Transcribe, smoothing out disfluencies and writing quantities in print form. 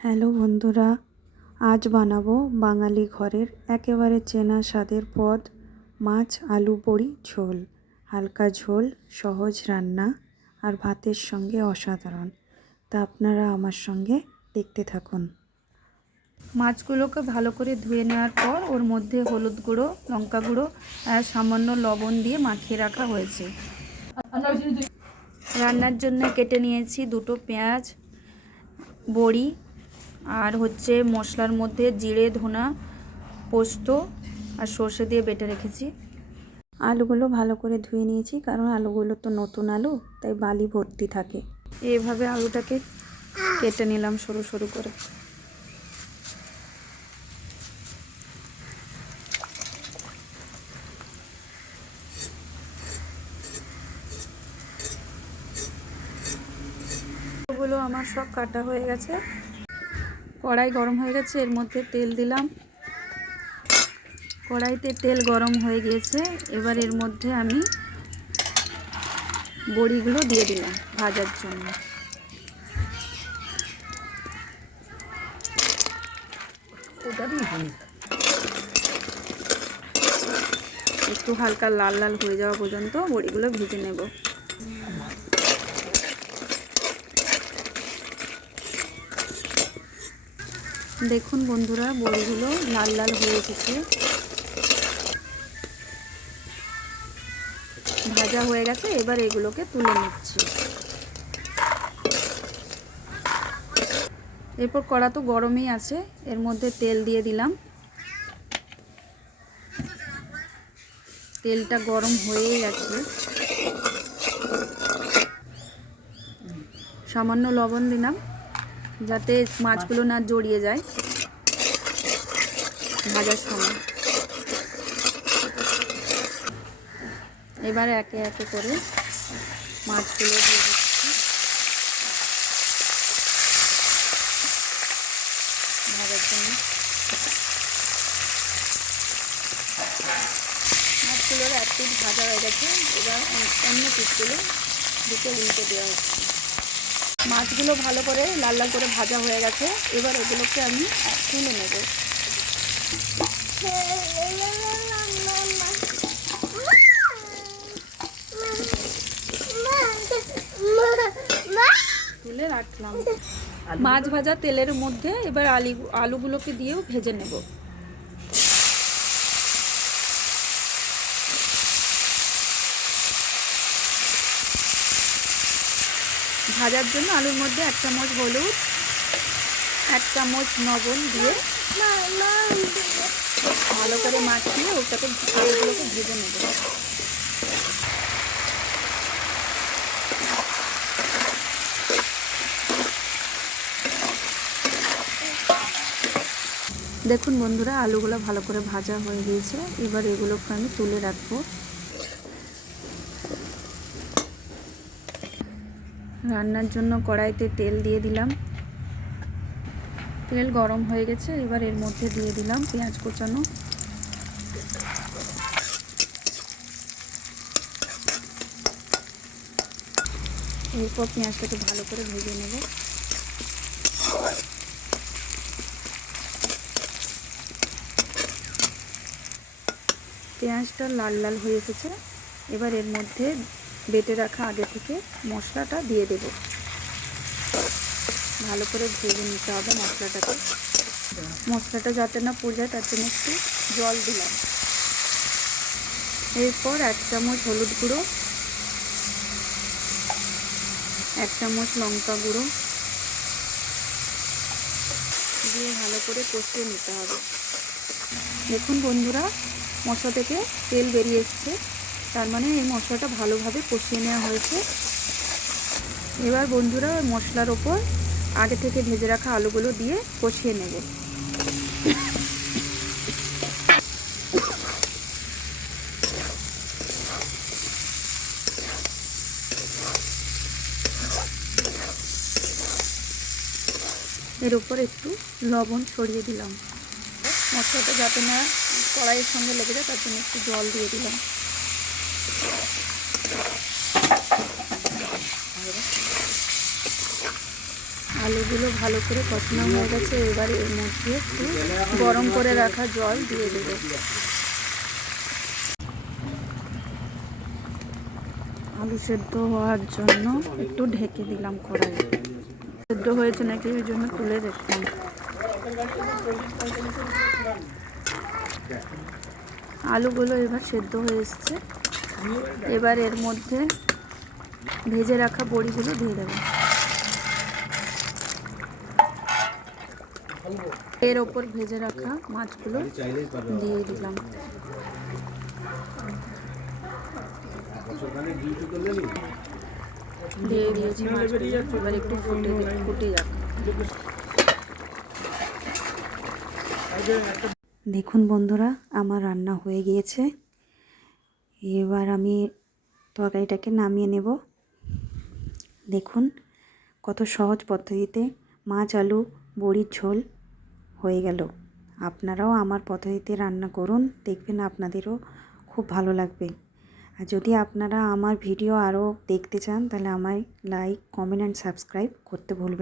Hello বন্ধুরা, আজ বানাবো বাঙালি ঘরের একেবারে চেনা স্বাদের পদ মাছ আলু বড়ি ঝোল। হালকা ঝোল, সহজ রান্না আর ভাতের সঙ্গে অসাধারণ। তা আপনারা আমার সঙ্গে দেখতে থাকুন। মাছগুলোকে ভালো করে ধুয়ে নেওয়ার পর ওর মধ্যে হলুদ গুঁড়ো, লঙ্কা গুঁড়ো আর সামান্য লবণ দিয়ে মাখিয়ে রাখা হয়েছে। রান্নার জন্য কেটে নিয়েছি দুটো পেঁয়াজ, বড়ি আর মশলার মধ্যে জিরে, ধনা, পোস্ত আর সর্ষে দিয়ে বেটে রেখেছি। আলুগুলো ভালো করে ধুয়ে নিয়েছি, কারণ আলুগুলো তো নতুন আলু, তাই বালি ভর্তি থাকে। এইভাবে আলুটাকে কেটে নিলাম সরু সরু করে। আলুগুলো আমার সব কাটা হয়ে গেছে। কড়াই গরম হয়ে গেছে, এর মধ্যে তেল দিলাম। কড়াইতে তেল গরম হয়ে গিয়েছে, এবার এর মধ্যে আমি বড়িগুলো দিয়ে দিলাম ভাজার জন্য। একটু হালকা লাল লাল হয়ে যাওয়া পর্যন্ত বড়িগুলো ভেজে নেব। দেখুন বন্ধুরা, বড়িগুলো লাল লাল হয়ে এসেছে, ভাজা হয়ে গেছে। এবার এগুলোকে তুলে নিচ্ছি। এরপর কড়া তো গরমই আছে, এর মধ্যে তেল দিয়ে দিলাম। তেলটা গরম হয়ে গেছে, সামান্য লবণ দিলাম যাতে মাছগুলো না জড়িয়ে যায় ভাজার সময়। এবার একে একে করে মাছগুলো দিয়ে দিচ্ছি ভাজার জন্য। মাছগুলোর এক পিঠ ভাজা হয়ে গেছে, এবার অন্য পিঠগুলো দিকে উল্টে দেওয়া হচ্ছে। মাছগুলো ভালো করে লাল লাল করে ভাজা হয়ে গেছে, এবার এগুলোকে আমি তুলে নেব। তুলে রাখলাম। মাছ ভাজা তেলের মধ্যে এবার আলুগুলোকে দিয়েও ভেজে নেব। ভাজার জন্য আলুর মধ্যে 1 চামচ হলুদ, 1 চামচ লবণ দিয়ে ভালো করে মাখিয়ে ওটাকে আলুগুলোকে ভেজে নেব। দেখুন বন্ধুরা, আলুগুলো ভালো করে ভাজা হয়ে গিয়েছে, এবার এগুলোকে আমি তুলে রাখবো। রান্নার জন্য কড়াইতে তেল দিয়ে দিলাম। তেল গরম হয়ে গেছে, এবার এর মধ্যে দিয়ে দিলাম পেঁয়াজ কোচানো। এরপর পেঁয়াজটাকে ভালো করে ভেজে নেব। পেঁয়াজটা লাল লাল হয়ে এসেছে, এবার এর মধ্যে বেটে রাখা আগে থেকে মশলাটা দিয়ে দেব। ভালো করে ভেজে নিতে হবে মশলাটাকে। মশলাটা যাতে না পুড়ে যায় তার জন্য একটু জল দিলাম। এরপর 1 চামচ হলুদ গুঁড়ো, 1 চামচ লঙ্কা গুঁড়ো দিয়ে ভালো করে কষিয়ে নিতে হবে। দেখুন বন্ধুরা, মশলা থেকে তেল বেরিয়ে এসছে, তার মানে এই মশলাটা ভালোভাবে কষিয়ে নেওয়া হয়েছে। এবার বন্ধুরা, মশলার ওপর আগে থেকে ভেজে রাখা আলুগুলো দিয়ে কষিয়ে নেব। এর উপর একটু লবণ ছড়িয়ে দিলাম, মশলাটা যাতে না কড়াইয়ের সঙ্গে লেগে যায় তার জন্য একটু জল দিয়ে দিলাম। আলুগুলো ভালো করে কষানো হয়ে গেছে। এবারে এর মধ্যে একটু গরম করে রাখা জল দিয়ে দেবো। আলু সেদ্ধ হওয়ার জন্য একটু ঢেকে দিলাম কড়াই। সেদ্ধ হয়েছে নাকি ওই জন্য তুলে দেখলাম। আলুগুলো এবার সেদ্ধ হয়ে এসছে। এবার এর মধ্যে ভেজে রাখা বড়িগুলো দিয়ে দেবো। এর ওপর ভেজে রাখা মাছগুলো দিয়ে দিলাম। দিয়ে দিয়েছি মাছগুলো। এবার একটু ফুটে যাক। দেখুন বন্ধুরা, আমার রান্না হয়ে গিয়েছে। এবার আমি তরকারিটাকে নামিয়ে নেব। দেখুন কত সহজ পদ্ধতিতে মাছ আলু বড়ির ঝোল হয়ে গেল। আপনারাও আমার পদ্ধতিতে রান্না করুন, দেখবেন আপনাদেরও খুব ভালো লাগবে। আর যদি আপনারা আমার ভিডিও আরও দেখতে চান তাহলে আমায় লাইক, কমেন্ট অ্যান্ড সাবস্ক্রাইব করতে ভুলবেন না।